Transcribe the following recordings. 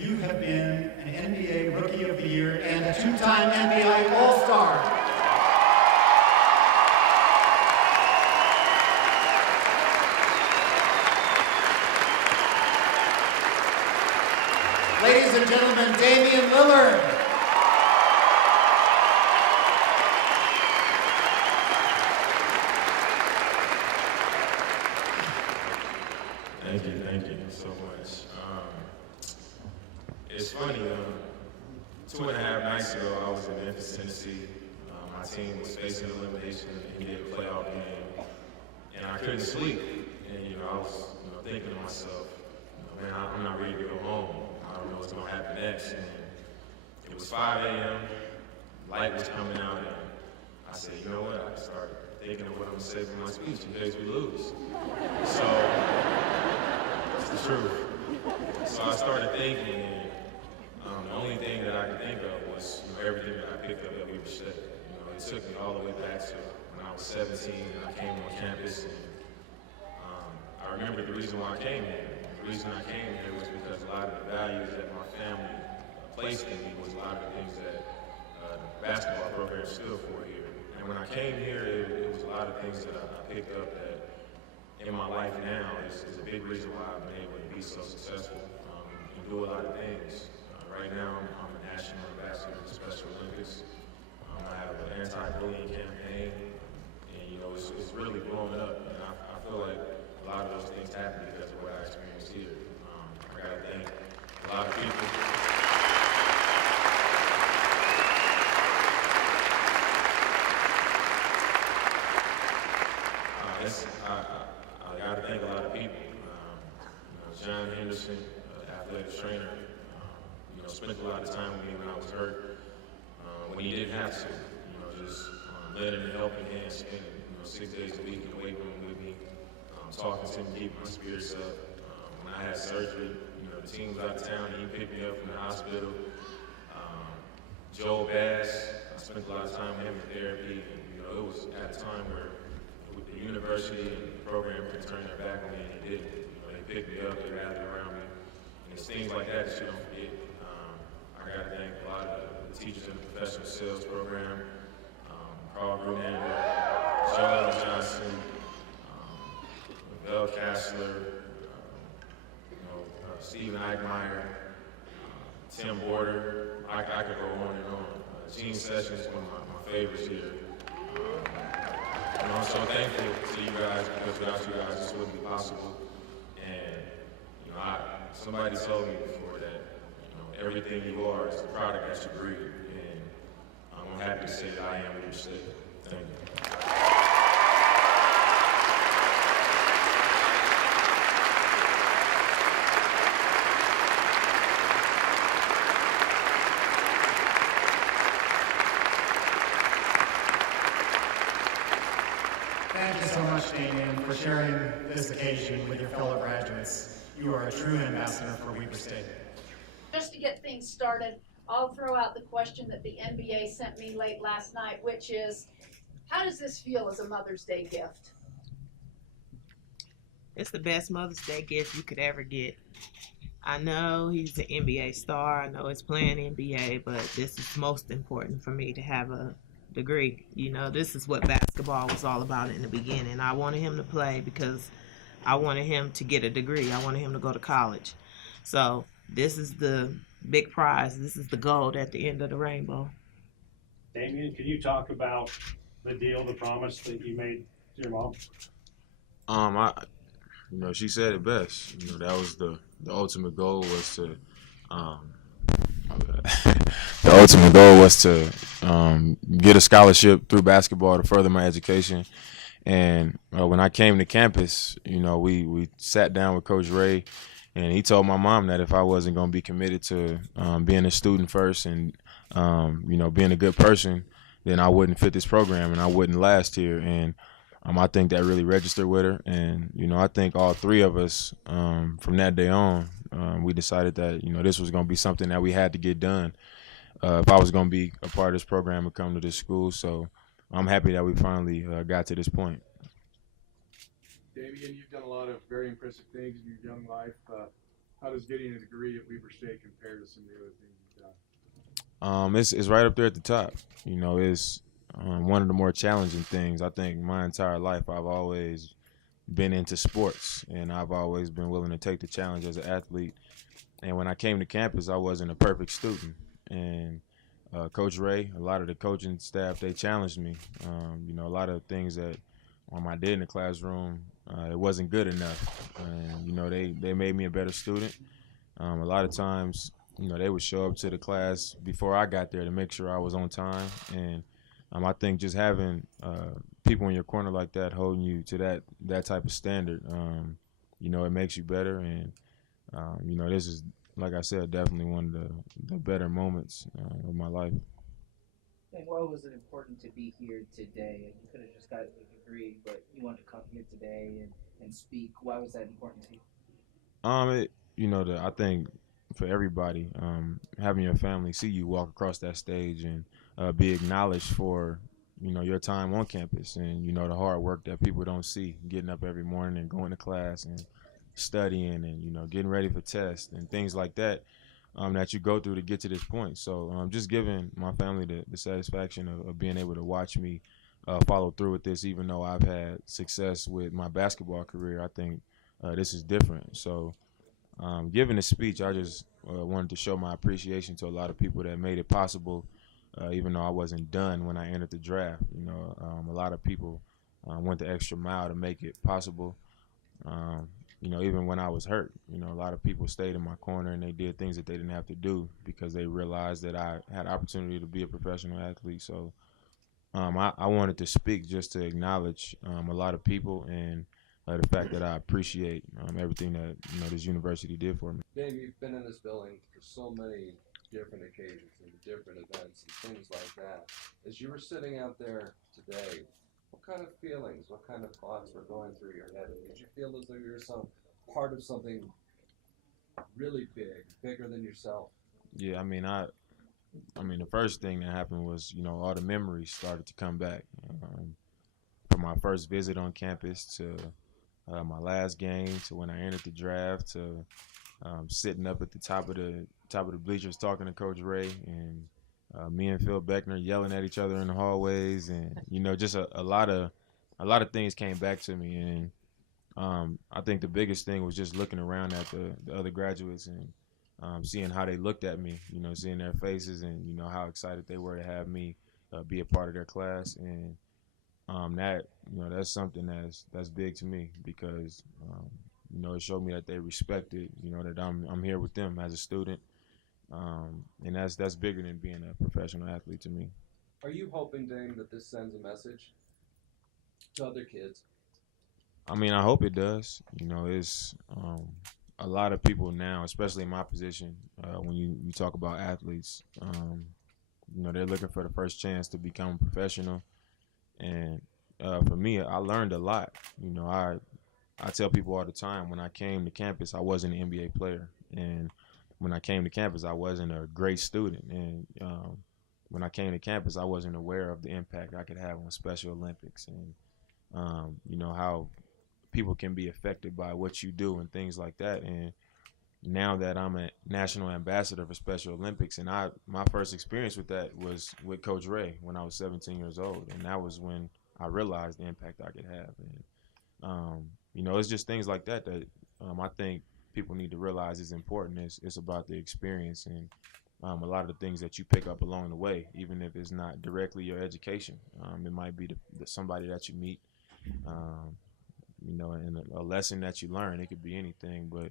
you have been an NBA Rookie of the Year and a two-time NBA All-Star. Ladies and gentlemen, Damian Lillard. Thank you so much. It's funny, 2.5 nights ago, I was in Memphis, Tennessee. My team was facing elimination in the NBA playoff game, and I couldn't sleep. And, I was thinking to myself, man, I'm not ready to go home. I don't know what's going to happen next. And it was 5 a.m., light was coming out, and I said, you know what, I started thinking of what I'm going to say for my speech in case we lose. So, that's the truth. So I started thinking, and the only thing that I could think of was everything that I picked up at Weber State. It took me all the way back to when I was 17 and I came on campus. And I remember the reason why I came here. The reason I came here was because a lot of the values that my family placed in me was a lot of the things that the basketball program stood for here. And when I came here, it was a lot of things that I picked up that in my life now is a big reason why I've been able to be so successful and do a lot of things. Right now, I'm a national ambassador to Special Olympics. I have an anti-bullying campaign, and it's really blowing up. And I feel like a lot of those things happen because of what I experienced here. I got to thank a lot of people. I got to thank a lot of people. John Henderson, athletic trainer, spent a lot of time with me when I was hurt, when he didn't have to. Just lending a helping hand, spending 6 days a week in the weight room with me, talking to me, keeping my spirits up. When I had surgery, the team was out of town, he picked me up from the hospital. Joel Bass, I spent a lot of time with him in therapy. And, it was at a time where the university and the program could turn their back on me, and they didn't. They picked me up, they rallied around me. And it's things like that you don't forget. I got to thank a lot of the teachers in the professional sales program, Carl Brunander, Joel Johnson, Bell Kassler, Stephen Eichmeyer, Tim Border. I could go on and on. Gene Sessions is one of my favorites here. I'm so thankful to you guys because without you guys, this wouldn't be possible. And somebody told me before that everything you are is the product that you breed. And I'm happy to say that I am Weber State. Thank you. Thank you so much, Damian, for sharing this occasion with your fellow graduates. You are a true ambassador for Weber State. Just to get things started, I'll throw out the question that the NBA sent me late last night, which is, how does this feel as a Mother's Day gift? It's the best Mother's Day gift you could ever get. I know he's an NBA star. I know he's playing NBA, but this is most important for me to have a degree. This is what basketball was all about in the beginning. I wanted him to play because I wanted him to get a degree. I wanted him to go to college. So this is the big prize. This is the gold at the end of the rainbow. Damian, can you talk about the deal, the promise that you made to your mom? She said it best. That was the ultimate goal was to, the ultimate goal was to get a scholarship through basketball to further my education. And when I came to campus, we sat down with Coach Ray, and he told my mom that if I wasn't going to be committed to being a student first and, being a good person, then I wouldn't fit this program and I wouldn't last here. And I think that really registered with her. And, I think all three of us from that day on, we decided that, this was going to be something that we had to get done if I was going to be a part of this program and come to this school. So I'm happy that we finally got to this point. Damian, you've done a lot of very impressive things in your young life. How does getting a degree at Weber State compare to some of the other things you've done? It's right up there at the top. You know, it's one of the more challenging things. I think my entire life I've always been into sports, and I've always been willing to take the challenge as an athlete. And when I came to campus, I wasn't a perfect student. And Coach Ray, a lot of the coaching staff, they challenged me. You know, a lot of things that I did in the classroom, it wasn't good enough. And, you know, they made me a better student. A lot of times, you know, they would show up to the class before I got there to make sure I was on time. And I think just having people in your corner like that, holding you to that type of standard, you know, it makes you better. And, you know, this is, like I said, definitely one of the better moments of my life. And why was it important to be here today? You could have just got a degree, but you wanted to come here today and speak. Why was that important to you? You know, I think for everybody, having your family see you walk across that stage and be acknowledged for, you know, your time on campus and, you know, the hard work that people don't see, getting up every morning and going to class and studying and, you know, getting ready for tests and things like that, that you go through to get to this point. So just giving my family the satisfaction of being able to watch me follow through with this, even though I've had success with my basketball career, I think this is different. So giving a speech, I just wanted to show my appreciation to a lot of people that made it possible, even though I wasn't done when I entered the draft. You know, a lot of people went the extra mile to make it possible. You know, even when I was hurt, you know, a lot of people stayed in my corner and they did things that they didn't have to do because they realized that I had opportunity to be a professional athlete. So I wanted to speak just to acknowledge a lot of people and the fact that I appreciate everything that, you know, this university did for me. Dave, you've been in this building for so many different occasions and different events and things like that. As you were sitting out there today, what kind of feelings, what kind of thoughts were going through your head? Did you feel as though you were some part of something really big, bigger than yourself? Yeah, I mean, the first thing that happened was, you know, all the memories started to come back. From my first visit on campus to my last game to when I entered the draft to sitting up at the top of the bleachers talking to Coach Ray and me and Phil Beckner yelling at each other in the hallways, and, you know, just a lot of things came back to me. And I think the biggest thing was just looking around at the other graduates and seeing how they looked at me, you know, seeing their faces and, you know, how excited they were to have me be a part of their class. And that, you know, that's something that's big to me because, you know, it showed me that they respected, you know, that I'm here with them as a student. And that's bigger than being a professional athlete to me. Are you hoping, Dame, that this sends a message to other kids? I mean, I hope it does. You know, it's a lot of people now, especially in my position, when you talk about athletes, you know, they're looking for the first chance to become a professional. And for me, I learned a lot. You know, I tell people all the time, when I came to campus, I wasn't an NBA player. And when I came to campus, I wasn't a great student. And when I came to campus, I wasn't aware of the impact I could have on Special Olympics and, you know, how people can be affected by what you do and things like that. And now that I'm a national ambassador for Special Olympics, and my first experience with that was with Coach Ray when I was 17 years old. And that was when I realized the impact I could have. And, you know, it's just things like that I think people need to realize is important. It's about the experience and a lot of the things that you pick up along the way, even if it's not directly your education. It might be somebody that you meet, you know, and a lesson that you learn. It could be anything, but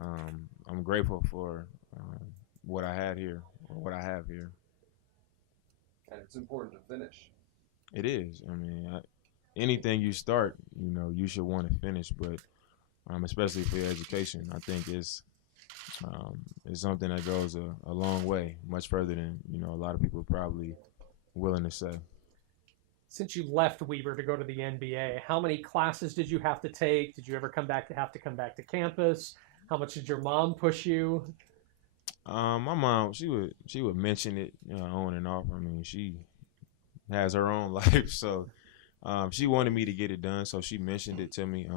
I'm grateful for what I had here, or what I have here. And it's important to finish. It is. I mean, anything you start, you know, you should want to finish, but especially for your education, I think it's something that goes a long way, much further than, you know, a lot of people are probably willing to say. Since you left Weber to go to the NBA, how many classes did you have to take? Did you ever have to come back to campus? How much did your mom push you? My mom, she would mention it, you know, on and off. I mean, she has her own life, so She wanted me to get it done, so she mentioned it to me.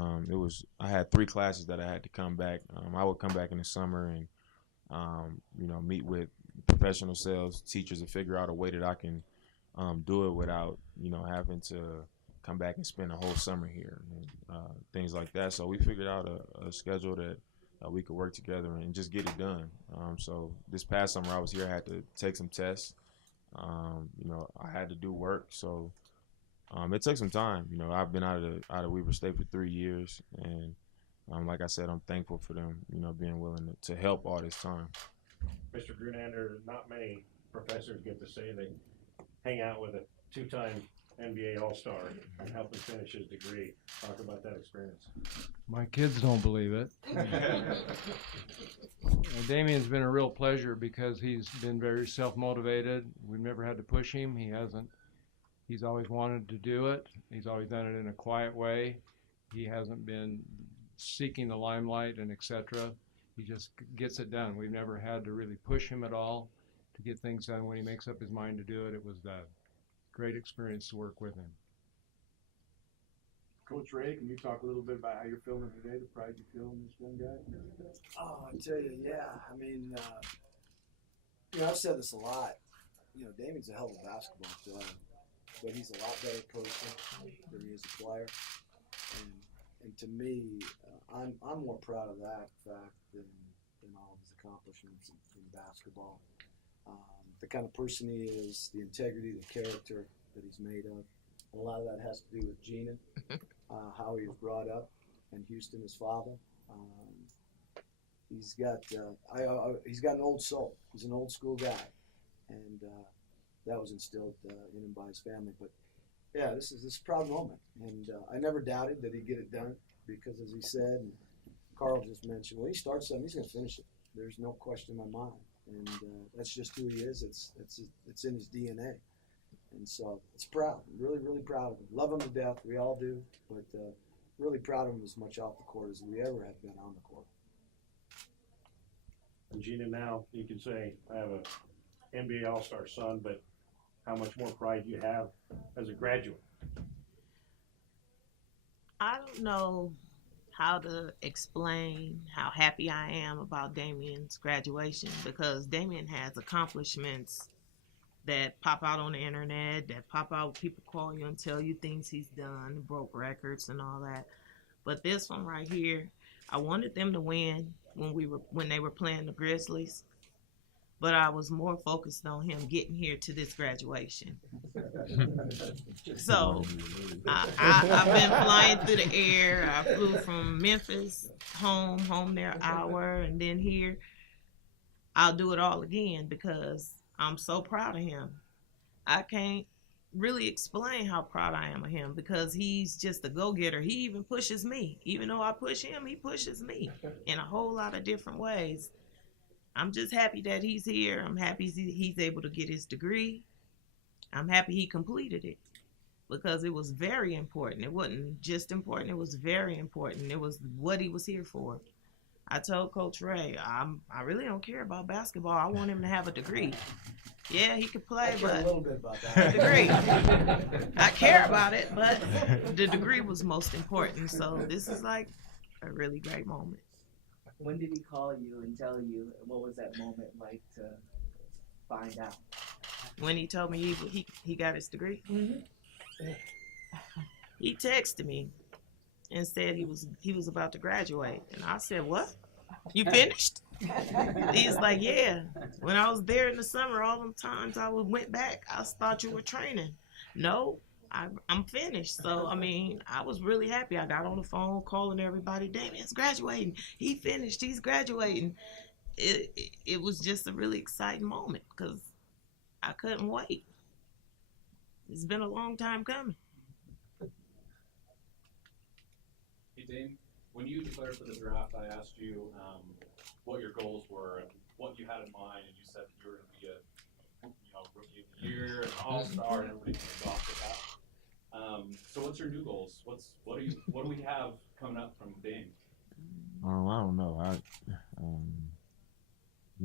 I had 3 classes that I had to come back. I would come back in the summer and meet with professional sales teachers to figure out a way that I can do it without having to come back and spend a whole summer here and things like that. So we figured out a schedule that we could work together and just get it done. So this past summer I was here, I had to take some tests. I had to do work, so it took some time. I've been out of Weber State for 3 years, and like I said, I'm thankful for them, being willing to help all this time. Mr. Grunander, not many professors get to say they hang out with a 2-time NBA All-Star and help him finish his degree. Talk about that experience. My kids don't believe it. Damian's been a real pleasure because he's been very self-motivated. We've never had to push him. He hasn't. He's always wanted to do it. He's always done it in a quiet way. He hasn't been seeking the limelight and etc. He just gets it done. We've never had to really push him at all to get things done. When he makes up his mind to do it, it was a great experience to work with him. Coach Ray, can you talk a little bit about how you're feeling today, the pride you feel in this young guy? Oh, I tell you, yeah. I mean, I've said this a lot. Damian's a hell of a basketball player, but he's a lot better person than he is a player. And to me, I'm more proud of that fact than all of his accomplishments in basketball. The kind of person he is, the integrity, the character that he's made of. And a lot of that has to do with Gina, how he was brought up, and Houston, his father. He's got an old soul. He's an old school guy, and that was instilled in him by his family. But yeah, this is a proud moment, and I never doubted that he'd get it done because, as he said, and Carl just mentioned, when he starts something, he's going to finish it. There's no question in my mind, and that's just who he is. It's in his DNA. And so it's proud. I'm really, really proud of him. Love him to death. We all do. But really proud of him as much off the court as we ever have been on the court. And Gina, now you can say, I have an NBA All-Star son, but how much more pride do you have as a graduate? I don't know how to explain how happy I am about Damian's graduation, because Damian has accomplishments that pop out on the internet, that pop out, people call you and tell you things he's done, broke records and all that. But this one right here, I wanted them to win when they were playing the Grizzlies, but I was more focused on him getting here to this graduation. So I've been flying through the air. I flew from Memphis home there an hour, and then here. I'll do it all again because I'm so proud of him. I can't really explain how proud I am of him because he's just a go-getter. He even pushes me. Even though I push him, he pushes me in a whole lot of different ways. I'm just happy that he's here. I'm happy he's able to get his degree. I'm happy he completed it because it was very important. It wasn't just important. It was very important. It was what he was here for. I told Coach Ray, I really don't care about basketball. I want him to have a degree. Yeah, he could play, but a little bit about that. A degree. I care about it, but the degree was most important. So this is like a really great moment. When did he call you and tell you? What was that moment like to find out? When he told me he got his degree, he texted me and said he was about to graduate, and I said, "What? You finished?" He's like, "Yeah. When I was there in the summer, all them times I went back, I thought you were training." No, I'm finished. So I mean, I was really happy. I got on the phone calling everybody. Damian's graduating. He finished. He's graduating. It was just a really exciting moment because I couldn't wait. It's been a long time coming. Hey Dame, when you declared for the draft, I asked you what your goals were and what you had in mind, and you said that you were going to be a rookie of the year, an all-star, and everybody can adopt with that. So what's your new goals? What do we have coming up from Dame? I don't know.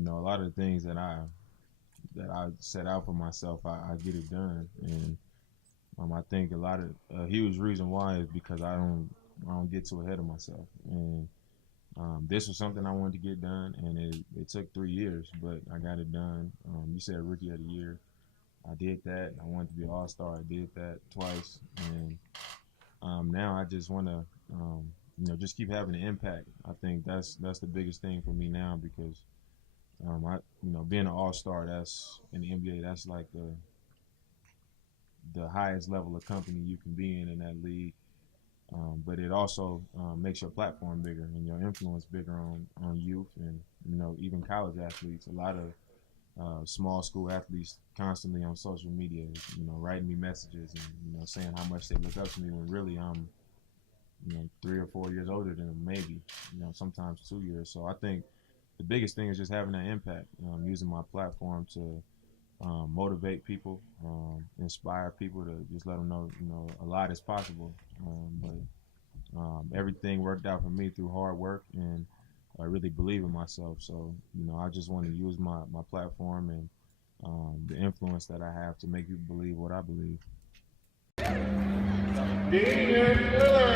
A lot of the things that I set out for myself, I get it done, and I think a huge reason why is because I don't get too ahead of myself. And this was something I wanted to get done, and it took 3 years, but I got it done. You said Rookie of the Year. I did that. I wanted to be an All-Star. I did that twice. And now I just want to, just keep having an impact. I think that's the biggest thing for me now because, being an All-Star, that's in the NBA, that's like the highest level of company you can be in that league. But it also makes your platform bigger and your influence bigger on youth and, even college athletes. A lot of small school athletes constantly on social media, writing me messages and, saying how much they look up to me when really I'm, 3 or 4 years older than them, maybe, sometimes 2 years. So I think the biggest thing is just having that impact, using my platform to motivate people, inspire people to just let them know, a lot is possible. But everything worked out for me through hard work, and I really believe in myself. So, I just want to use my platform and the influence that I have to make people believe what I believe. Damian Lillard.